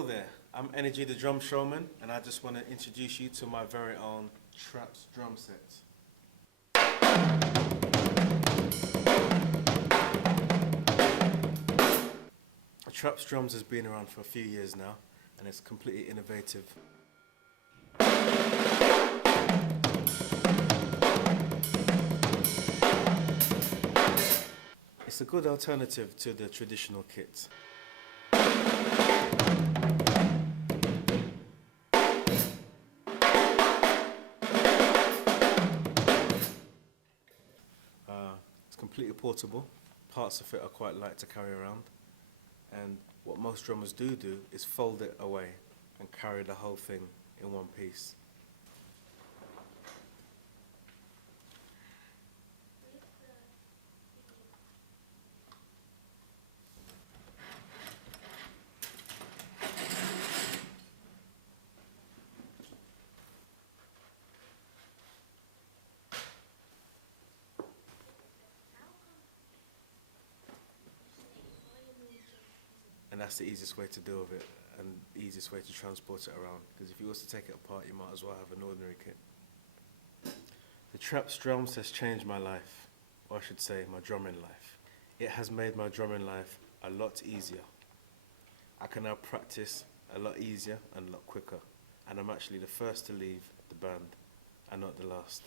Hello there, I'm Energy the Drum Showman, and I just want to introduce you to my very own Traps drum set. Traps drums has been around for a few years now, and it's completely innovative. It's a good alternative to the traditional kit. It's completely portable. Parts of it are quite light to carry around, and what most drummers do is fold it away and carry the whole thing in one piece. And that's the easiest way to deal with it, and the easiest way to transport it around, because if you was to take it apart, you might as well have an ordinary kit. The Traps drums has changed my life, or I should say my drumming life. It has made my drumming life a lot easier. I can now practice a lot easier and a lot quicker, and I'm actually the first to leave the band and not the last.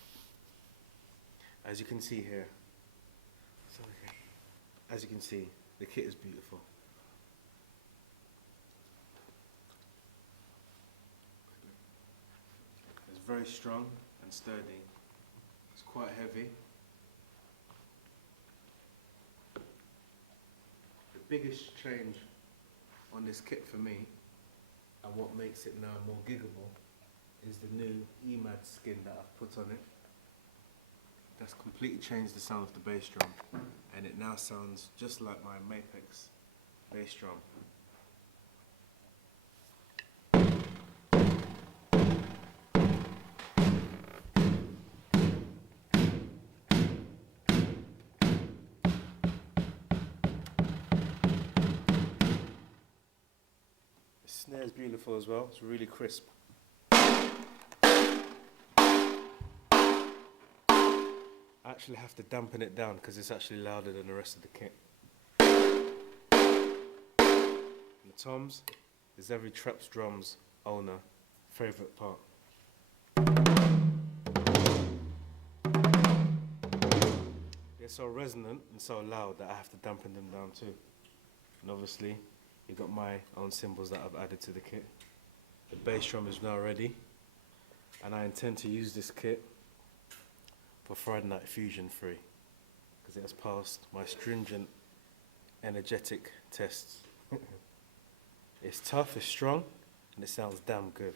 As you can see here, the kit is beautiful. It's very strong and sturdy. It's quite heavy. The biggest change on this kit for me, and what makes it now more giggable, is the new EnerGy's skin that I've put on it. That's completely changed the sound of the bass drum, and it now sounds just like my Mapex bass drum. The snare is beautiful as well, it's really crisp. I actually have to dampen it down because it's actually louder than the rest of the kit. And the toms is every Traps drums owner favourite part. They're so resonant and so loud that I have to dampen them down too. And obviously you've got my own cymbals that I've added to the kit. The bass drum is now ready, and I intend to use this kit for Friday Night Fusion 3, because it has passed my stringent energetic tests. It's tough, it's strong, and it sounds damn good.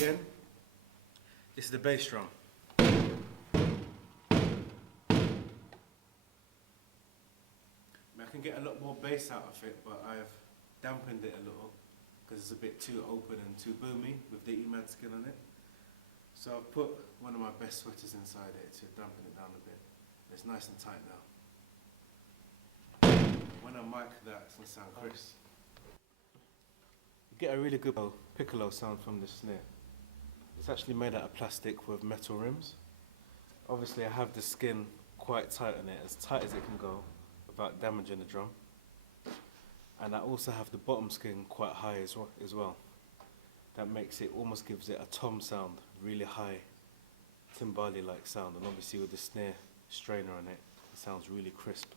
Again, this is the bass drum. can get a lot more bass out of it, but I've dampened it a little because it's a bit too open and too boomy with the EMAD skin on it. So I've put one of my best sweaters inside it to dampen it down a bit. It's nice and tight now. When I mic that, it's going to sound crisp. You get a really good piccolo sound from this snare. It's actually made out of plastic with metal rims. Obviously I have the skin quite tight on it, as tight as it can go without damaging the drum. And I also have the bottom skin quite high as well. That makes it, almost gives it a tom sound, really high, timbali-like sound. And obviously with the snare strainer on it, it sounds really crisp,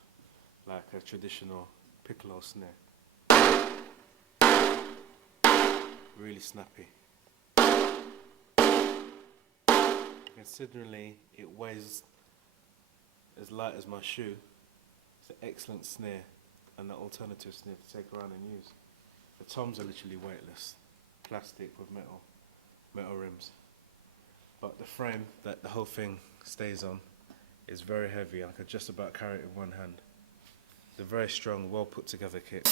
like a traditional piccolo snare. Really snappy. Considering it weighs as light as my shoe, it's an excellent snare and an alternative snare to take around and use. The toms are literally weightless, plastic with metal rims. But the frame that the whole thing stays on is very heavy. I could just about carry it in one hand. It's a very strong, well put together kit.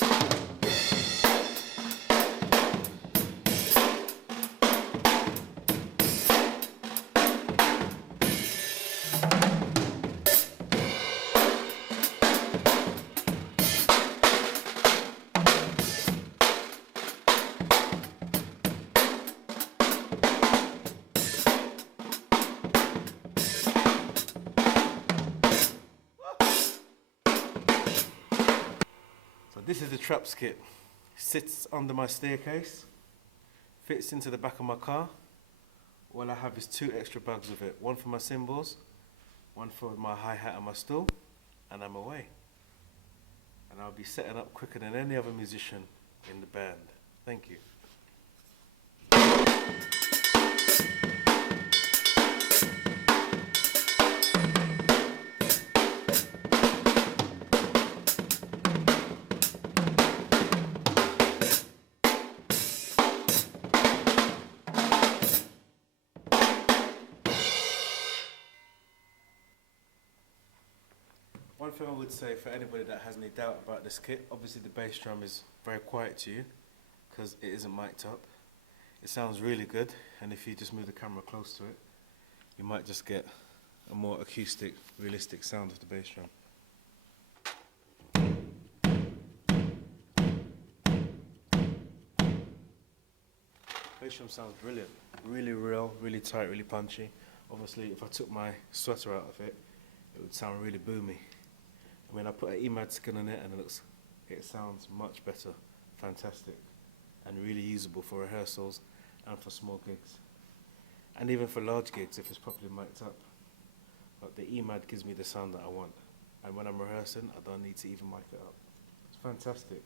This is the Traps kit. Sits under my staircase, fits into the back of my car. All I have is 2 extra bags of it. One for my cymbals, one for my hi-hat and my stool, and I'm away. And I'll be setting up quicker than any other musician in the band. Thank you. One thing I would say for anybody that has any doubt about this kit, obviously the bass drum is very quiet to you because it isn't mic'd up. It sounds really good, and if you just move the camera close to it, you might just get a more acoustic, realistic sound of the bass drum. Bass drum sounds brilliant, really real, really tight, really punchy. Obviously if I took my sweater out of it, it would sound really boomy. I mean, I put an EMAD skin on it and it sounds much better, fantastic, and really usable for rehearsals and for small gigs. And even for large gigs if it's properly mic'd up. But the EMAD gives me the sound that I want. And when I'm rehearsing, I don't need to even mic it up. It's fantastic.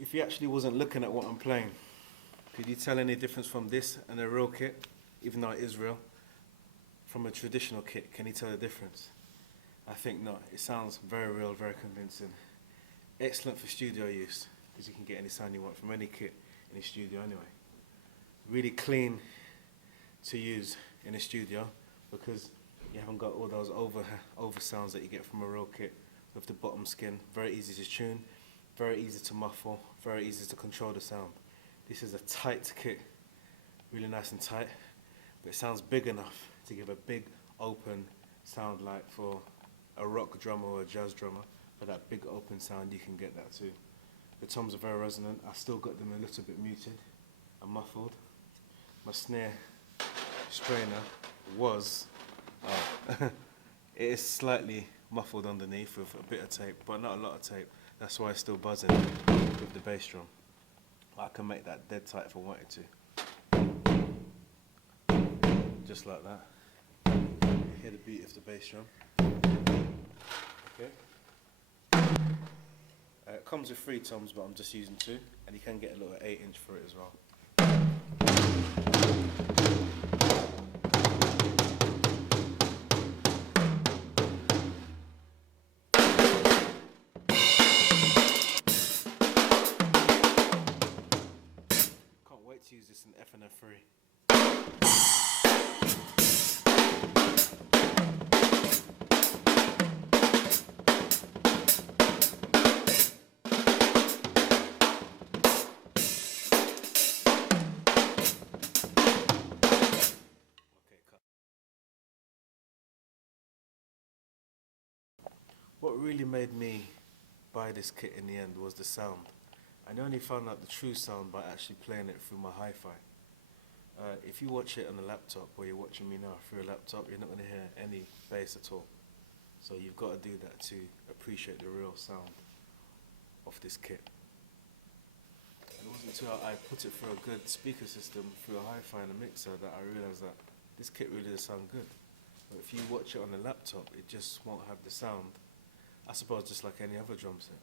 If you actually wasn't looking at what I'm playing, could you tell any difference from this and a real kit, even though it is real? From a traditional kit, can you tell the difference? I think not. It sounds very real, very convincing. Excellent for studio use, because you can get any sound you want from any kit in a studio anyway. Really clean to use in a studio, because you haven't got all those over sounds that you get from a real kit with the bottom skin. Very easy to tune, very easy to muffle, very easy to control the sound. This is a tight kit, really nice and tight, but it sounds big enough to give a big open sound, like for a rock drummer or a jazz drummer. For that big open sound, you can get that too. The toms are very resonant. I still got them a little bit muted and muffled. My snare strainer was, it is slightly muffled underneath with a bit of tape, but not a lot of tape. That's why it's still buzzing with the bass drum. I can make that dead tight if I wanted to. Just like that. You hear the beat of the bass drum. Okay. It comes with 3 toms, but I'm just using 2, and you can get a little 8-inch for it as well. Can't wait to use this in FNF3. What really made me buy this kit in the end was the sound. I only found out the true sound by actually playing it through my hi-fi. If you watch it on a laptop, or you're watching me now through a laptop, you're not going to hear any bass at all. So you've got to do that to appreciate the real sound of this kit. It wasn't until I put it through a good speaker system, through a hi-fi and a mixer, that I realised that this kit really does sound good. But if you watch it on a laptop, it just won't have the sound. I suppose just like any other drum set.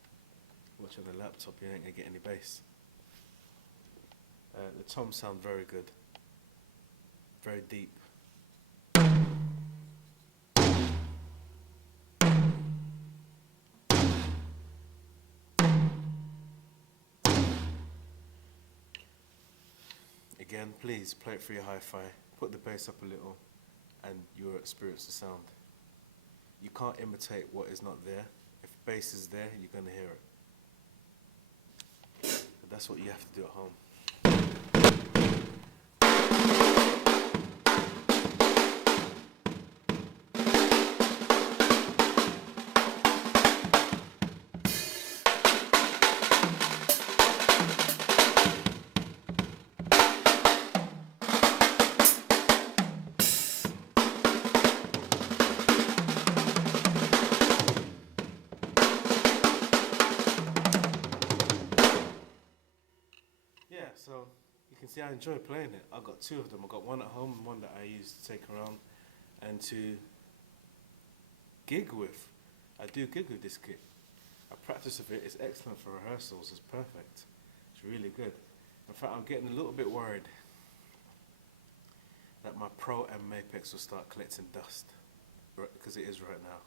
Watch on the laptop, you ain't gonna get any bass. The toms sound very good, very deep. Again, please play it through your hi-fi, put the bass up a little, and you'll experience the sound. You can't imitate what is not there. If bass is there, you're going to hear it. But that's what you have to do at home. So you can see I enjoy playing it. I've got 2 of them. I've got one at home and one that I use to take around and to gig with. I do gig with this kit. I practice with it. It's excellent for rehearsals. It's perfect. It's really good. In fact, I'm getting a little bit worried that my Pro M Mapex will start collecting dust, because it is right now.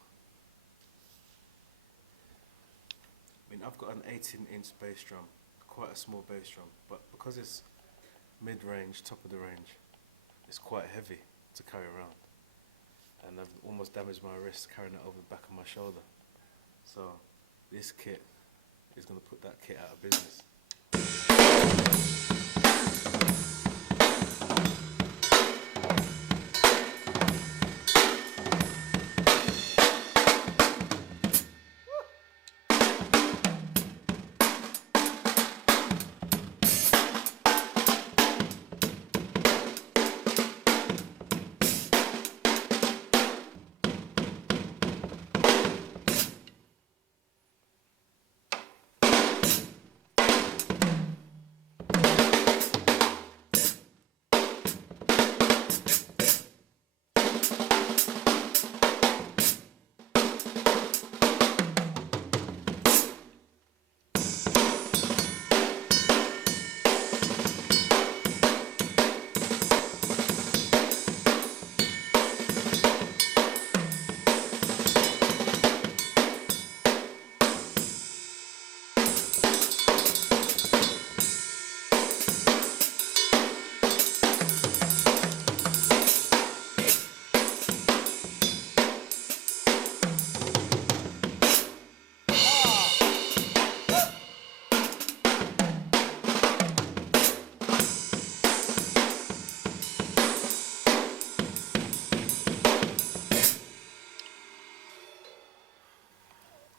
I mean, I've got an 18-inch bass drum. Quite a small bass drum, but because it's mid-range, top of the range, it's quite heavy to carry around, and I've almost damaged my wrist carrying it over the back of my shoulder. So this kit is going to put that kit out of business.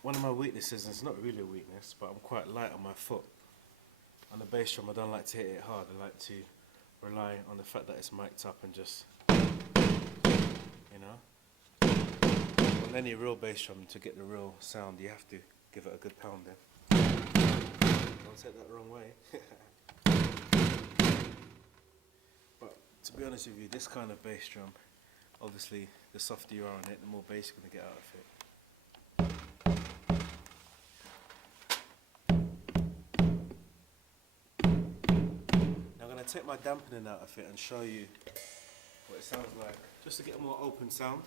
one of my weaknesses, and it's not really a weakness, but I'm quite light on my foot. On the bass drum, I don't like to hit it hard. I like to rely on the fact that it's mic'd up and just, you know. On any real bass drum, to get the real sound, you have to give it a good pounding. Don't take that the wrong way. But to be honest with you, this kind of bass drum, obviously, the softer you are on it, the more bass you're going to get out of it. Now I'm going to take my dampening out of it and show you what it sounds like, just to get a more open sound.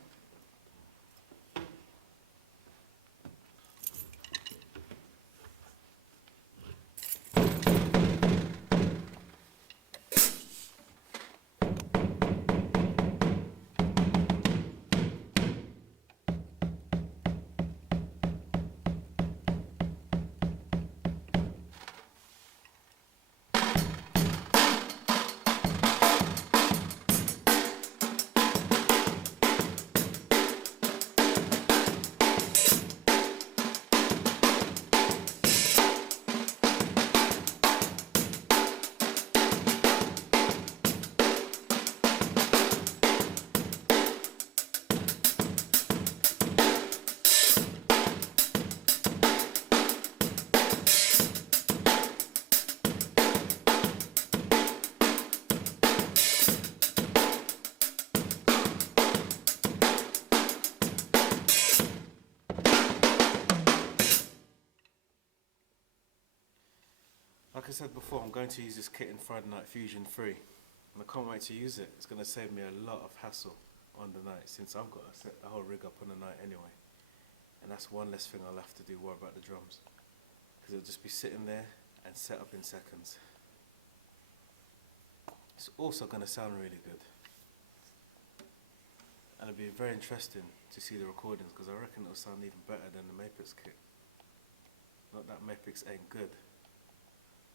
Like I said before, I'm going to use this kit in Friday Night Fusion 3, and I can't wait to use it. It's going to save me a lot of hassle on the night, since I've got to set the whole rig up on the night anyway. And that's one less thing I'll have to do, worry about the drums, because it'll just be sitting there and set up in seconds. It's also going to sound really good, and it'll be very interesting to see the recordings, because I reckon it'll sound even better than the Mapix kit. Not that Mapix ain't good,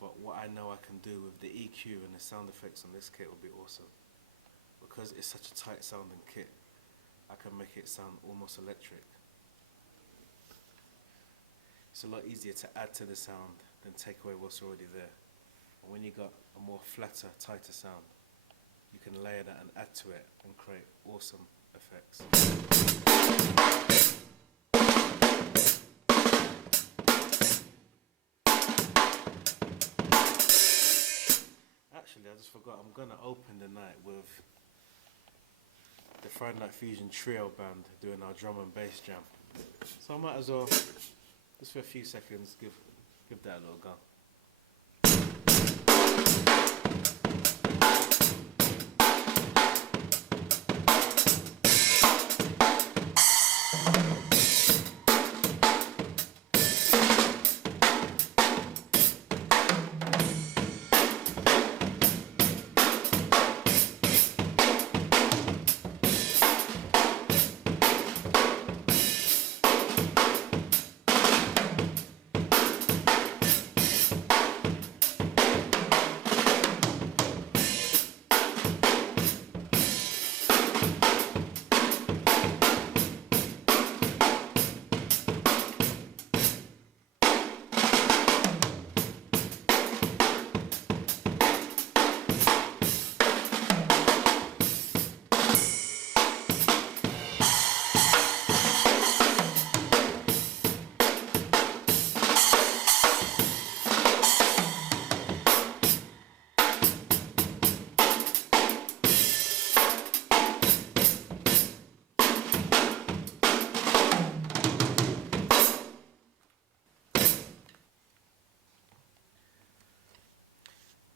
but what I know I can do with the EQ and the sound effects on this kit will be awesome. Because it's such a tight sounding kit, I can make it sound almost electric. It's a lot easier to add to the sound than take away what's already there. And when you got a more flatter, tighter sound, you can layer that and add to it and create awesome effects. Actually, I just forgot, I'm going to open the night with the Friday Night Fusion Trio band doing our drum and bass jam. So I might as well, just for a few seconds, give that a little go.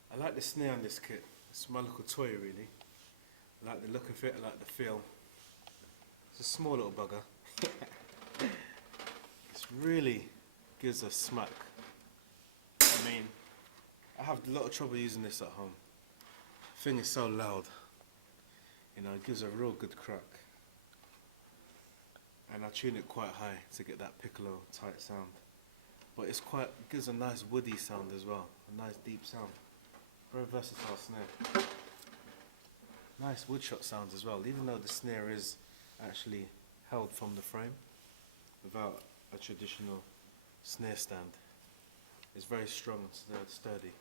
I like the snare on this kit. It's my little toy really. I like the look of it, I like the feel. It's a small little bugger. It really gives a smack. I mean, I have a lot of trouble using this at home. The thing is so loud. You know, it gives a real good crack. And I tune it quite high to get that piccolo tight sound. But it gives a nice woody sound as well, a nice deep sound. Very versatile snare. Nice woodshot sounds as well, even though the snare is actually held from the frame without a traditional snare stand. It's very strong and sturdy.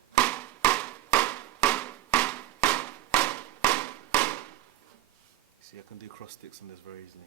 See, I can do cross sticks on this very easily.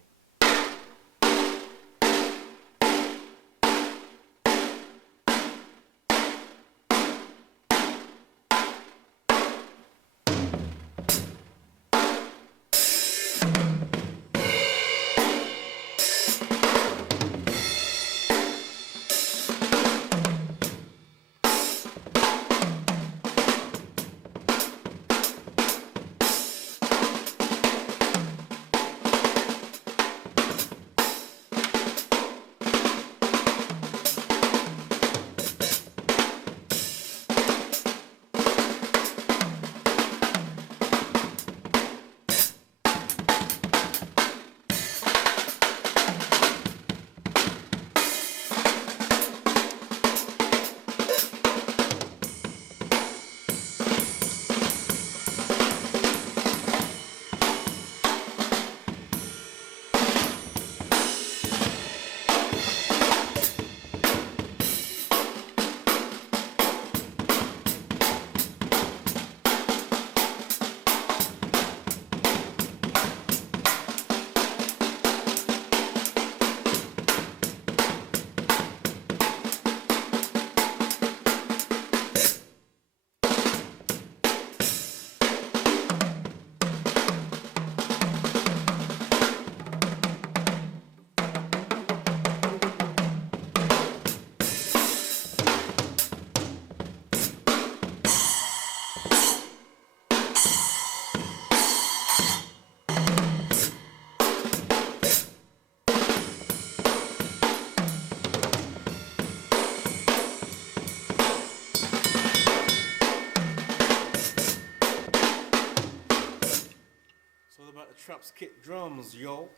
About the Traps Kit drums, yo.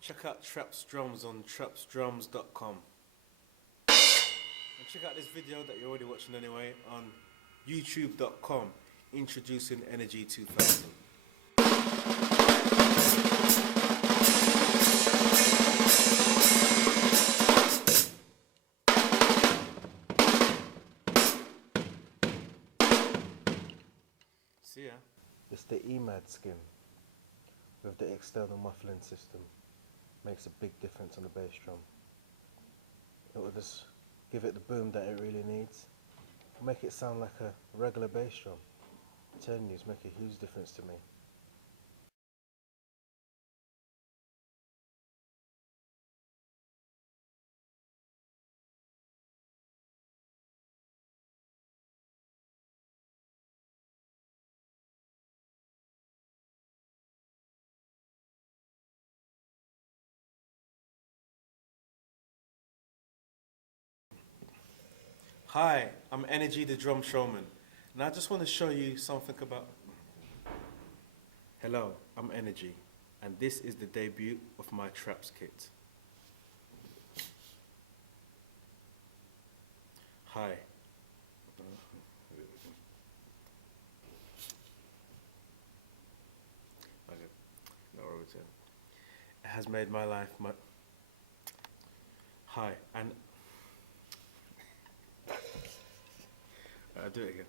Check out Traps Drums on trapsdrums.com. And check out this video that you're already watching anyway on youtube.com, introducing Energy 2000. See ya. It's the EMAD skin with the external muffling system. Makes a big difference on the bass drum. It will just give it the boom that it really needs. Make it sound like a regular bass drum. I'm telling you, it's making a huge difference to me. Hi, I'm Energy the Drum Showman, and I just want to show you something about... Hello, I'm Energy, and this is the debut of my Traps kit. Hi. Okay, no return. It has made my life Hi, and... I'll do it again.